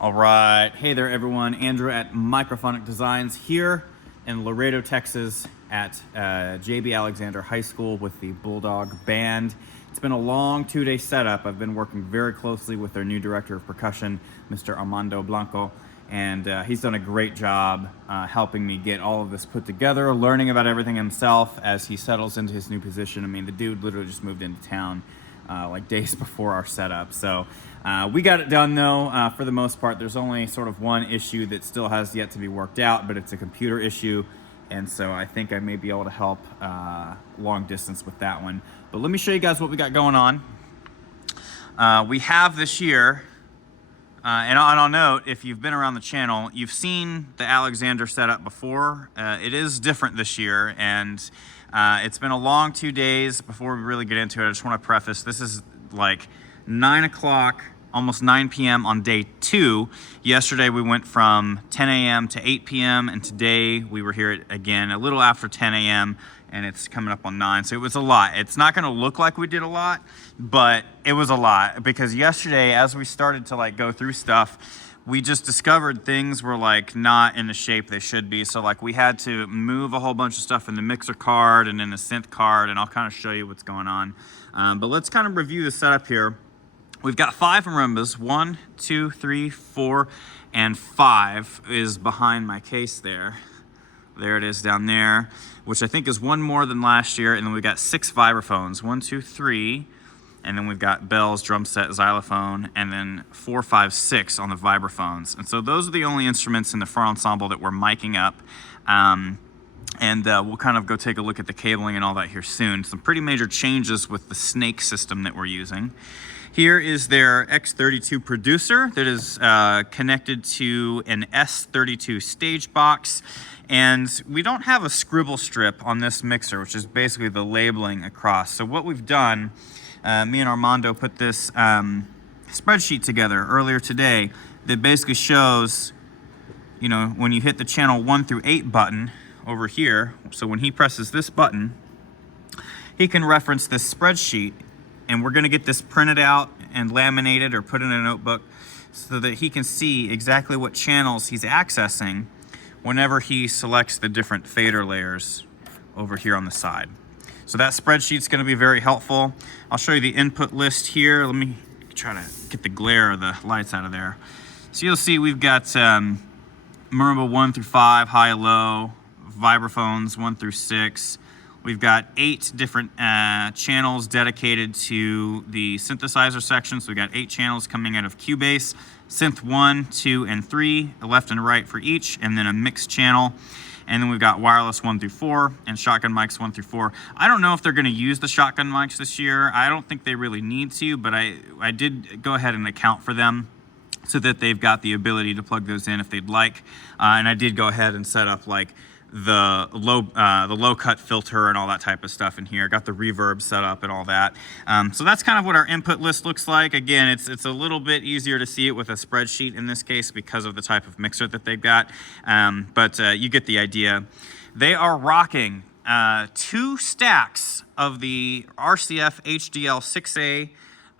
All right. Hey there, everyone. Andrew at Microphonic Designs here in Laredo, Texas at JB Alexander High School with the Bulldog Band. It's been a long 2-day setup. I've been working very closely with their new director of percussion, Mr. Armando Blanco, and he's done a great job helping me get all of this put together, learning about everything himself as he settles into his new position. I mean, the dude literally just moved into town like days before our setup. So we got it done though, for the most part. There's only sort of one issue that still has yet to be worked out, but it's a computer issue. And so I think I may be able to help long distance with that one. But let me show you guys what we got going on. We have this year, and I'll note, if you've been around the channel, you've seen the Alexander setup before. It is different this year, and it's been a long 2 days. Before we really get into it, I just want to preface, this is like 9 o'clock, almost 9 p.m. on day 2. Yesterday we went from 10 a.m. to 8 p.m. and today we were here again a little after 10 a.m. and it's coming up on 9. So it was a lot. It's not going to look like we did a lot, but it was a lot because yesterday as we started to like go through stuff, we just discovered things were like not in the shape they should be. So like we had to move a whole bunch of stuff in the mixer card and in the synth card, and I'll kind of show you what's going on. But let's kind of review the setup here. We've got 5 marimbas, 1, 2, 3, 4, and 5 is behind my case there. There it is down there, which I think is 1 more than last year. And then we've got 6 vibraphones, 1, 2, 3. And then we've got bells, drum set, xylophone, and then 4, 5, 6 on the vibraphones. And so those are the only instruments in the front ensemble that we're miking up. We'll kind of go take a look at the cabling and all that here soon. Some pretty major changes with the snake system that we're using. Here is their X32 producer that is connected to an S32 stage box. And we don't have a scribble strip on this mixer, which is basically the labeling across. So what we've done, me and Armando put this spreadsheet together earlier today that basically shows, you know, when you hit the channel 1 through 8 button over here, so when he presses this button, he can reference this spreadsheet, and we're gonna get this printed out and laminated or put in a notebook so that he can see exactly what channels he's accessing whenever he selects the different fader layers over here on the side. So that spreadsheet's gonna be very helpful. I'll show you the input list here. Let me try to get the glare of the lights out of there. So you'll see we've got marimba 1 through 5, high, low, vibraphones 1 through 6. We've got 8 different channels dedicated to the synthesizer section. So we've got 8 channels coming out of Cubase, synth 1, 2, and 3, a left and right for each, and then a mixed channel. And then we've got wireless 1 through 4 and shotgun mics 1 through 4. I don't know if they're gonna use the shotgun mics this year. I don't think they really need to, but I did go ahead and account for them so that they've got the ability to plug those in if they'd like. And I did go ahead and set up like the low cut filter and all that type of stuff in here. Got the reverb set up and all that. So that's kind of what our input list looks like. Again, it's a little bit easier to see it with a spreadsheet in this case because of the type of mixer that they've got. But you get the idea. They are rocking 2 stacks of the RCF HDL 6A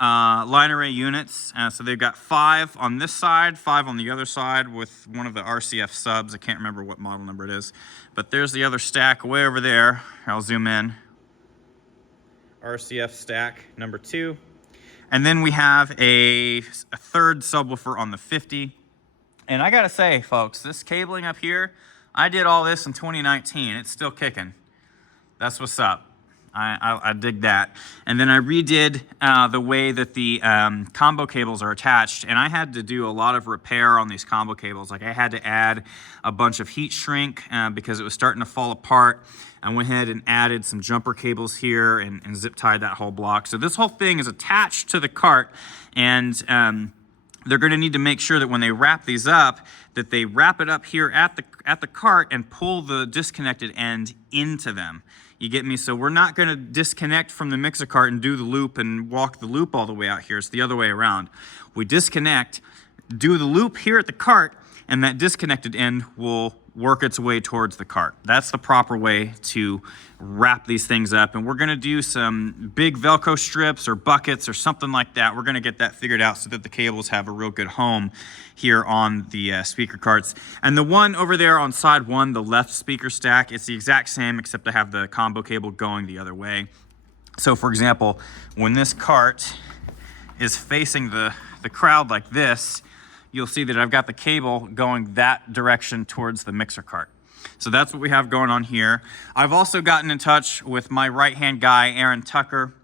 line array units. So they've got 5 on this side, 5 on the other side with one of the RCF subs. I can't remember what model number it is, but there's the other stack way over there. I'll zoom in. RCF stack number 2. And then we have a third subwoofer on the 50. And I gotta say, folks, this cabling up here, I did all this in 2019. It's still kicking. That's what's up. I dig that. And then I redid the way that the combo cables are attached, and I had to do a lot of repair on these combo cables. Like I had to add a bunch of heat shrink because it was starting to fall apart. I went ahead and added some jumper cables here and zip tied that whole block. So this whole thing is attached to the cart, and they're going to need to make sure that when they wrap these up, that they wrap it up here at the cart and pull the disconnected end into them. You get me? So we're not going to disconnect from the mixer cart and do the loop and walk the loop all the way out here. It's the other way around. We disconnect, do the loop here at the cart, and that disconnected end will work its way towards the cart. That's the proper way to wrap these things up. And we're gonna do some big Velcro strips or buckets or something like that. We're gonna get that figured out so that the cables have a real good home here on the speaker carts. And the one over there on side one, the left speaker stack, it's the exact same except I have the combo cable going the other way. So for example, when this cart is facing the crowd like this, you'll see that I've got the cable going that direction towards the mixer cart. So that's what we have going on here. I've also gotten in touch with my right-hand guy, Aaron Tucker,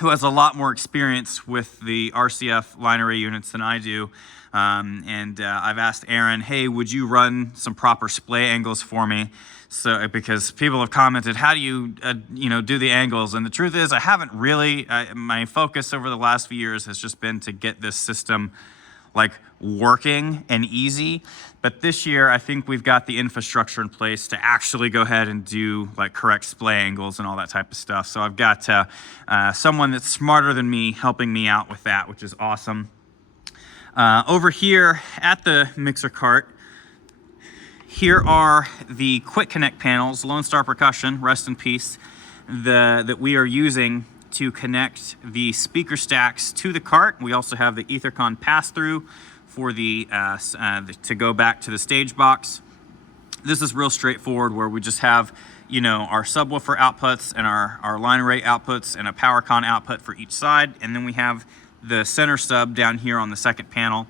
who has a lot more experience with the RCF line array units than I do. I've asked Aaron, hey, would you run some proper splay angles for me? So, because people have commented, how do you, do the angles? And the truth is, I haven't really. My focus over the last few years has just been to get this system like working and easy. But this year, I think we've got the infrastructure in place to actually go ahead and do like correct splay angles and all that type of stuff. So I've got someone that's smarter than me helping me out with that, which is awesome. Over here at the mixer cart, here are the quick connect panels, Lone Star Percussion, rest in peace, that we are using to connect the speaker stacks to the cart. We also have the Ethercon pass-through for to go back to the stage box. This is real straightforward, where we just have, our subwoofer outputs and our line array outputs and a PowerCon output for each side, and then we have the center sub down here on the second panel.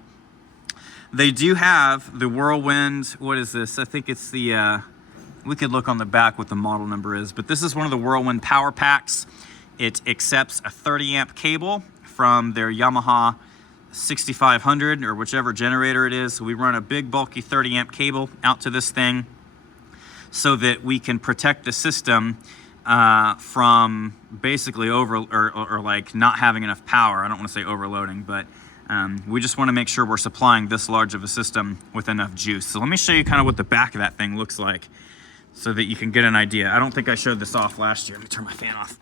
They do have the Whirlwind. What is this? I think it's the. We could look on the back what the model number is, but this is one of the Whirlwind power packs. It accepts a 30 amp cable from their Yamaha 6500 or whichever generator it is. So we run a big bulky 30 amp cable out to this thing so that we can protect the system from basically or like not having enough power. I don't want to say overloading, but we just want to make sure we're supplying this large of a system with enough juice. So let me show you kind of what the back of that thing looks like so that you can get an idea. I don't think I showed this off last year. Let me turn my fan off.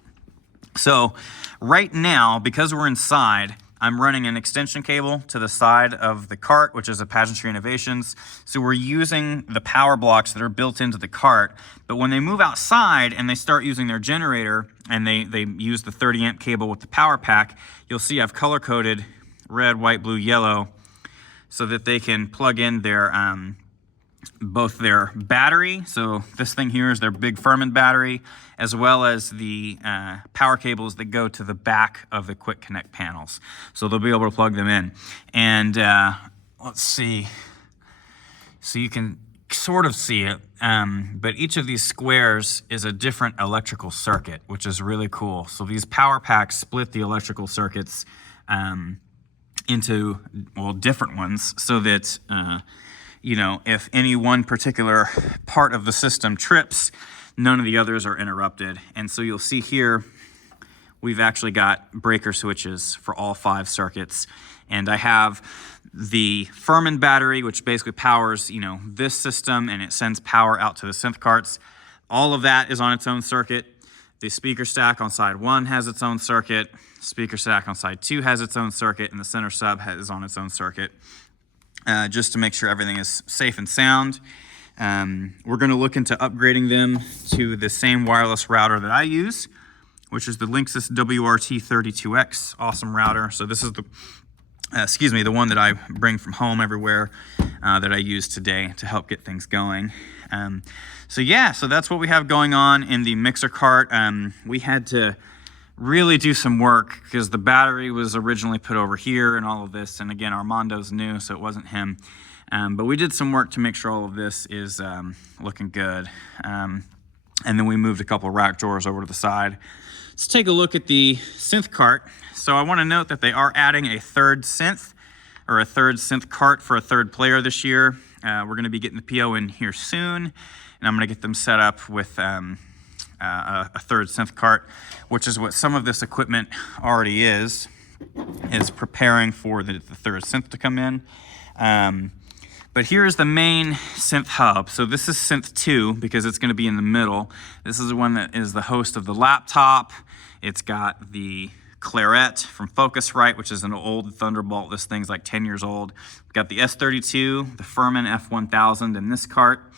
So right now, because we're inside, I'm running an extension cable to the side of the cart, which is a Pageantry Innovations. So we're using the power blocks that are built into the cart. But when they move outside and they start using their generator and they use the 30 amp cable with the power pack, you'll see I've color coded red, white, blue, yellow so that they can plug in their both their battery. So this thing here is their big Furman battery, as well as the power cables that go to the back of the quick connect panels. So they'll be able to plug them in. And let's see. So you can sort of see it, but each of these squares is a different electrical circuit, which is really cool. So these power packs split the electrical circuits into, well, different ones so that if any one particular part of the system trips, none of the others are interrupted. And so you'll see here, we've actually got breaker switches for all 5 circuits. And I have the Furman battery, which basically powers, this system, and it sends power out to the synth carts. All of that is on its own circuit. The speaker stack on side 1 has its own circuit. Speaker stack on side 2 has its own circuit, and the center sub is on its own circuit. Just to make sure everything is safe and sound. We're going to look into upgrading them to the same wireless router that I use, which is the Linksys WRT32X. Awesome router. So this is the one that I bring from home everywhere that I use today to help get things going. So that's what we have going on in the mixer cart. We had to really do some work because the battery was originally put over here and all of this. And again, Armando's new, so it wasn't him. But we did some work to make sure all of this is looking good. And then we moved a couple of rack drawers over to the side. Let's take a look at the synth cart. So I want to note that they are adding a third synth cart for a third player this year. We're going to be getting the PO in here soon, and I'm going to get them set up with a third synth cart, which is what some of this equipment already is preparing for the third synth to come in. But here's the main synth hub. So this is synth 2 because it's going to be in the middle. This is the one that is the host of the laptop. It's got the Claret from Focusrite, which is an old Thunderbolt. This thing's like 10 years old. We've got the S32, the Furman F1000 in this cart.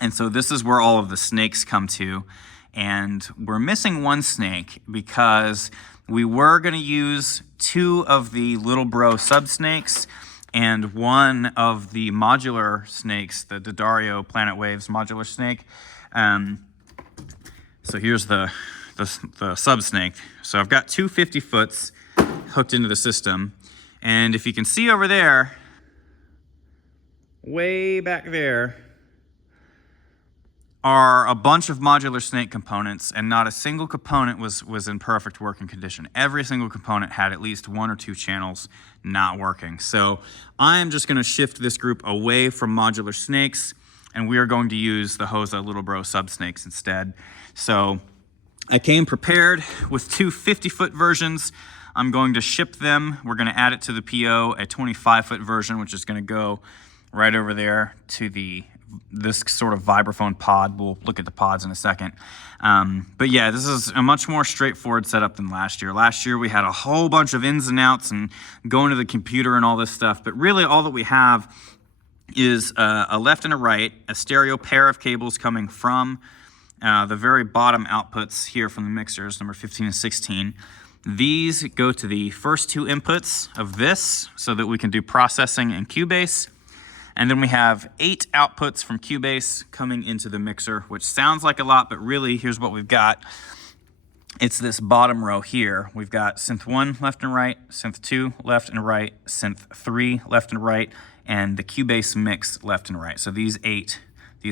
And so this is where all of the snakes come to. And we're missing one snake because we were going to use 2 of the Little Bro Sub-Snakes and 1 of the modular snakes, the Daddario Planet Waves modular snake. So here's the sub-snake. So I've got 2 50-foots hooked into the system. And if you can see over there, way back there, are a bunch of modular snake components, and not a single component was in perfect working condition. Every single component had at least 1 or 2 channels not working. So I am just going to shift this group away from modular snakes, and we are going to use the Hosa Little Bro Sub-Snakes instead. So I came prepared with 2 50-foot versions. I'm going to ship them. We're going to add it to the PO, a 25-foot version, which is going to go right over there to this sort of vibraphone pod. We'll look at the pods in a second. But yeah, this is a much more straightforward setup than last year. Last year we had a whole bunch of ins and outs and going to the computer and all this stuff. But really all that we have is a left and a right, a stereo pair of cables coming from the very bottom outputs here from the mixers, number 15 and 16. These go to the first 2 inputs of this so that we can do processing in Cubase. And then we have 8 outputs from Cubase coming into the mixer, which sounds like a lot, but really here's what we've got. It's this bottom row here. We've got synth 1 left and right, synth 2 left and right, synth 3 left and right, and the Cubase mix left and right. So these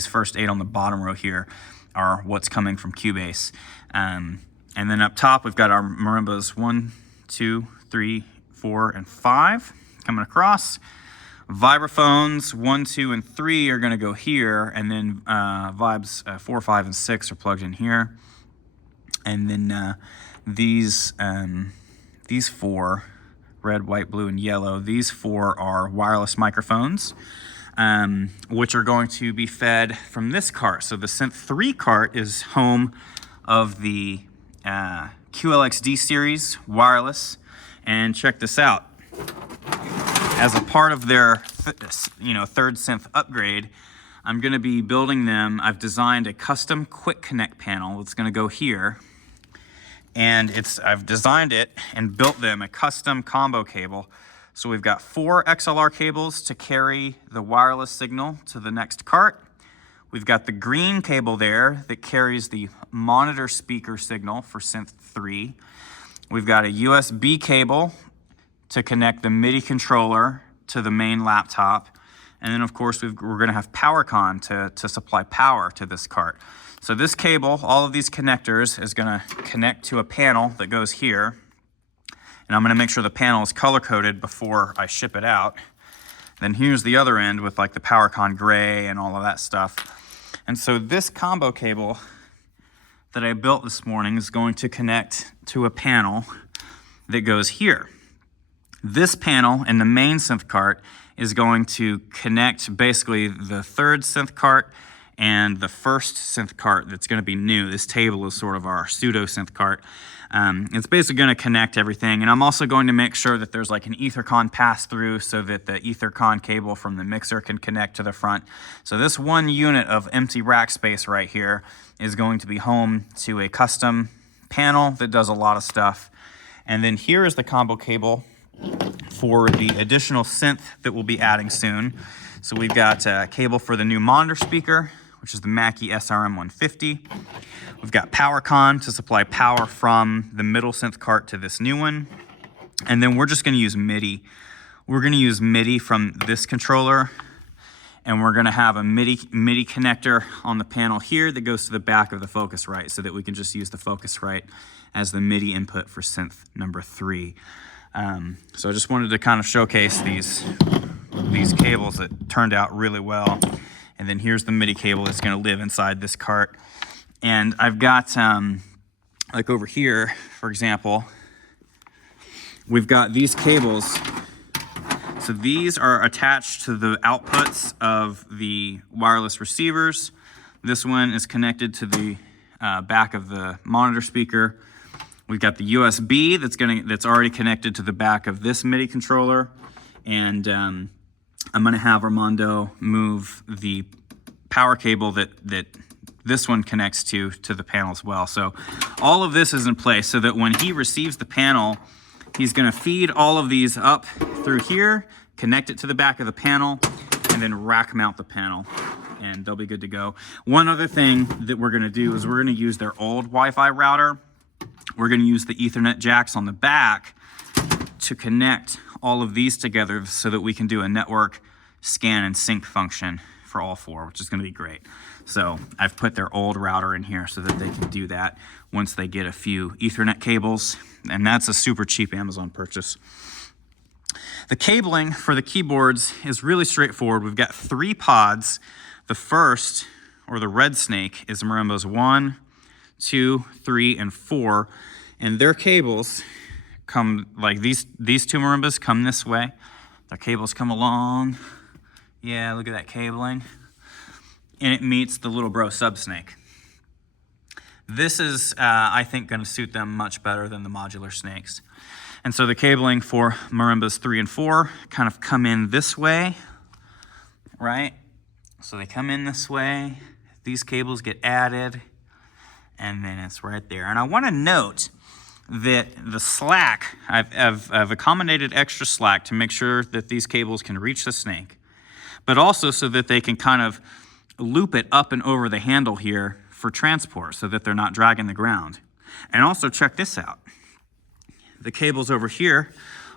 first 8 on the bottom row here are what's coming from Cubase. And then up top, we've got our marimbas 1, 2, 3, 4, and 5 coming across. Vibraphones 1, 2, and 3 are going to go here, and then vibes 4, 5, and 6 are plugged in here. And then these 4, red, white, blue, and yellow, these 4 are wireless microphones, which are going to be fed from this cart. So the Synth 3 cart is home of the QLXD series wireless, and check this out. As a part of their third synth upgrade, I'm going to be building them. I've designed a custom quick connect panel that's going to go here, and I've designed it and built them a custom combo cable. So we've got 4 XLR cables to carry the wireless signal to the next cart. We've got the green cable there that carries the monitor speaker signal for synth 3. We've got a USB cable to connect the MIDI controller to the main laptop. And then of course we're gonna have PowerCon to supply power to this cart. So this cable, all of these connectors, is gonna connect to a panel that goes here. And I'm gonna make sure the panel is color-coded before I ship it out. Then here's the other end with like the PowerCon gray and all of that stuff. And so this combo cable that I built this morning is going to connect to a panel that goes here. This panel in the main synth cart is going to connect basically the third synth cart and the first synth cart that's going to be new. This table is sort of our pseudo synth cart. It's basically going to connect everything, and I'm also going to make sure that there's like an EtherCon pass through so that the EtherCon cable from the mixer can connect to the front. So this one unit of empty rack space right here is going to be home to a custom panel that does a lot of stuff. And then here is the combo cable for the additional synth that we'll be adding soon. So we've got a cable for the new monitor speaker, which is the Mackie SRM 150. We've got PowerCon to supply power from the middle synth cart to this new one. And then we're just gonna use MIDI. We're gonna use MIDI from this controller, and we're gonna have a MIDI connector on the panel here that goes to the back of the Focusrite so that we can just use the Focusrite as the MIDI input for synth number 3. So I just wanted to kind of showcase these cables that turned out really well. And then here's the MIDI cable that's going to live inside this cart. And I've got, like over here, for example, we've got these cables. So these are attached to the outputs of the wireless receivers. This one is connected to the back of the monitor speaker. We've got the USB that's already connected to the back of this MIDI controller, and I'm going to have Armando move the power cable that this one connects to the panel as well. So all of this is in place so that when he receives the panel, he's going to feed all of these up through here, connect it to the back of the panel, and then rack mount the panel, and they'll be good to go. One other thing that we're going to do is we're going to use their old Wi-Fi router. We're going to use the Ethernet jacks on the back to connect all of these together so that we can do a network scan and sync function for all four, which is going to be great. So I've put their old router in here so that they can do that once they get a few Ethernet cables, and that's a super cheap Amazon purchase. The cabling for the keyboards is really straightforward. We've got 3 pods. The first, or the red snake, is marimbas 1, 2, 3, and 4, and their cables come like these 2 marimbas come this way. Their cables come along. Yeah, look at that cabling. And it meets the Little Bro Sub-Snake. This is, I think, going to suit them much better than the modular snakes. And so the cabling for marimbas 3 and 4 kind of come in this way, right? So they come in this way. These cables get added, and then it's right there. And I want to note that the slack, I've accommodated extra slack to make sure that these cables can reach the snake, but also so that they can kind of loop it up and over the handle here for transport so that they're not dragging the ground. And also check this out. The cables over here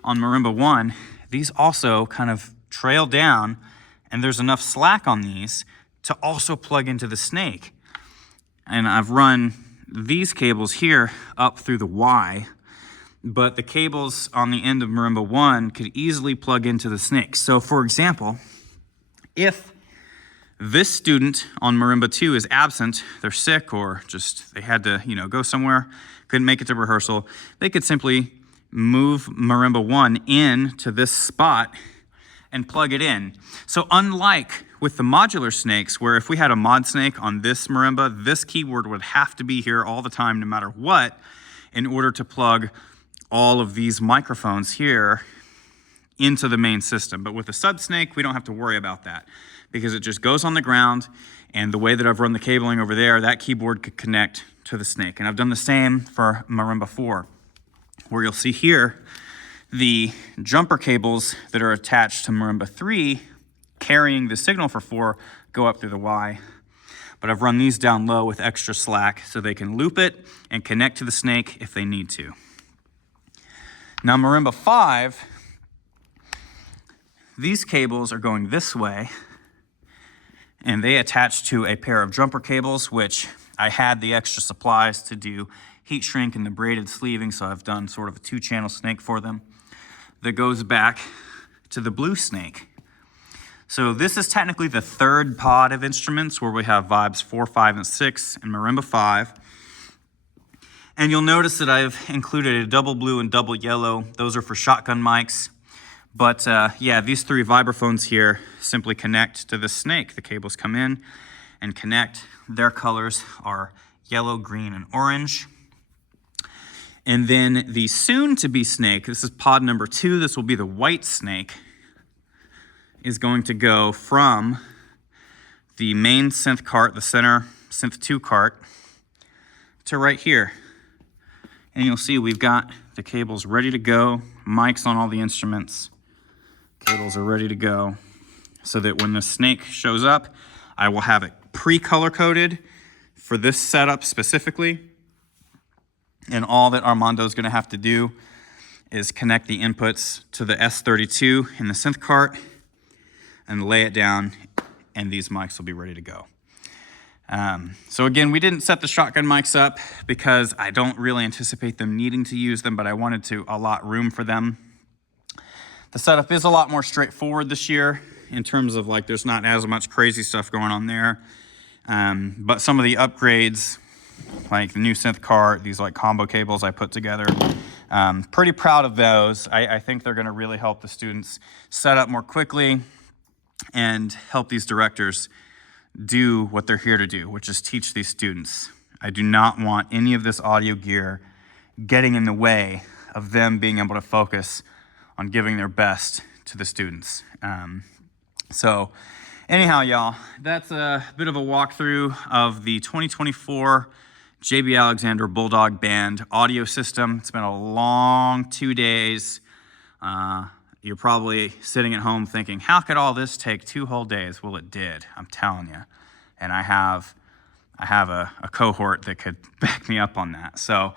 on marimba 1, these also kind of trail down, and there's enough slack on these to also plug into the snake. And I've run these cables here up through the Y, but the cables on the end of marimba 1 could easily plug into the snake. So for example, if this student on marimba 2 is absent, they're sick, or just they had to, go somewhere, couldn't make it to rehearsal, they could simply move marimba 1 in to this spot and plug it in. So unlike with the modular snakes, where if we had a mod snake on this marimba, this keyboard would have to be here all the time, no matter what, in order to plug all of these microphones here into the main system. But with the sub-snake, we don't have to worry about that because it just goes on the ground, and the way that I've run the cabling over there, that keyboard could connect to the snake. And I've done the same for marimba 4, where you'll see here the jumper cables that are attached to marimba 3 carrying the signal for 4 go up through the Y. But I've run these down low with extra slack so they can loop it and connect to the snake if they need to. Now marimba 5, these cables are going this way, and they attach to a pair of jumper cables, which I had the extra supplies to do heat shrink and the braided sleeving, so I've done sort of a 2-channel snake for them that goes back to the blue snake. So this is technically the 3rd pod of instruments, where we have vibes 4, 5, and 6 in marimba 5. And you'll notice that I've included a double blue and double yellow. Those are for shotgun mics. But yeah, these 3 vibraphones here simply connect to the snake. The cables come in and connect. Their colors are yellow, green, and orange. And then the soon-to-be snake, this is pod number 2, this will be the white snake, is going to go from the main synth cart, the center synth 2 cart, to right here. And you'll see we've got the cables ready to go, mics on all the instruments. Cables are ready to go, so that when the snake shows up, I will have it pre-color coded for this setup specifically. And all that Armando is going to have to do is connect the inputs to the S32 in the synth cart and lay it down, and these mics will be ready to go. So again, we didn't set the shotgun mics up because I don't really anticipate them needing to use them, but I wanted to allot room for them. The setup is a lot more straightforward this year in terms of there's not as much crazy stuff going on there. But some of the upgrades, like the new synth cart, these combo cables I put together, pretty proud of those. I think they're gonna really help the students set up more quickly and help these directors do what they're here to do, which is teach these students. I do not want any of this audio gear getting in the way of them being able to focus on giving their best to the students. So anyhow, y'all, that's a bit of a walkthrough of the 2024 JB Alexander Bulldog Band audio system. It's been a long 2 days. You're probably sitting at home thinking, how could all this take 2 whole days? Well, it did, I'm telling you. And I have a cohort that could back me up on that. So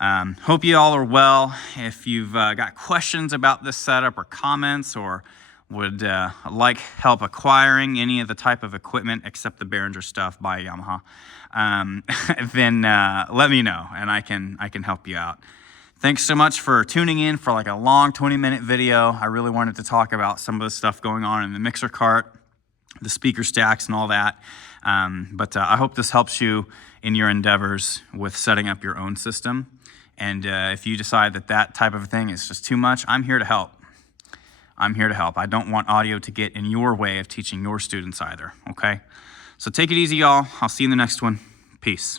hope you all are well. If you've got questions about this setup or comments, or would like help acquiring any of the type of equipment except the Behringer stuff by Yamaha, then let me know and I can help you out. Thanks so much for tuning in for like a long 20-minute video. I really wanted to talk about some of the stuff going on in the mixer cart, the speaker stacks and all that. But I hope this helps you in your endeavors with setting up your own system. And if you decide that that type of thing is just too much, I'm here to help. I'm here to help. I don't want audio to get in your way of teaching your students either, okay? So take it easy, y'all. I'll see you in the next one. Peace.